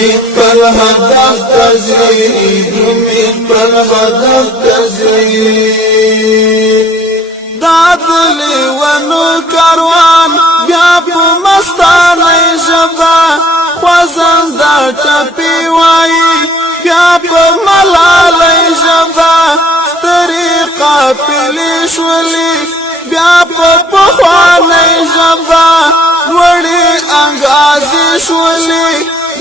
درومي خپل هدف تزي درومي خپل هدف تزي دادلی ونو کاروان بیا په مستانه ژبه خوځند ټپي وایي بیا په ملاله ژبه سترې قافلې شولې بیا په پخوانه ژبه وړې انګازې شولې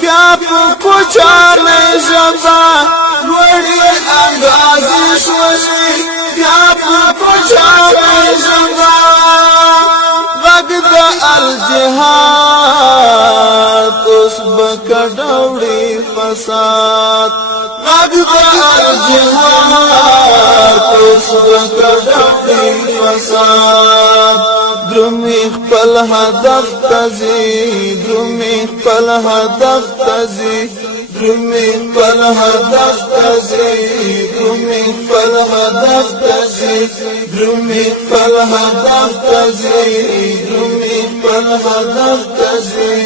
بیا په کوچانه ژبه وړې انګازې شولې بیا په کوچانه ژبه غږ د الجهاد اوس به کډوړي فساد غږ د الجهاد اوس به کډوړي فساد درومي خپل هدف تزي درومي خپل هدف تزي درومي خپل هدف تزي درومي خپل هدف تزي درومي خپل هدف تزي درومي خپل هدف تزي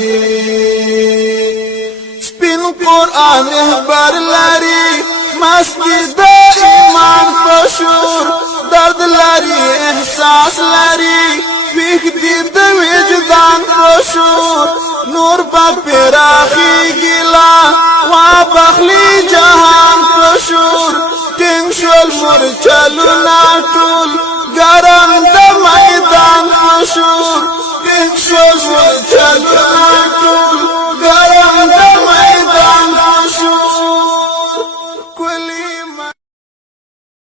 سپین قرآن رهبر لري مستی د ایمان پشور درد لري احساس لري ویخ دی د وجدان پشور نور با پراخی گلا وا بخلی جهان پشور ټینګ شول مرچلو ناټول ګرم د میدان پشور ټینګ شول مرچلو ناټول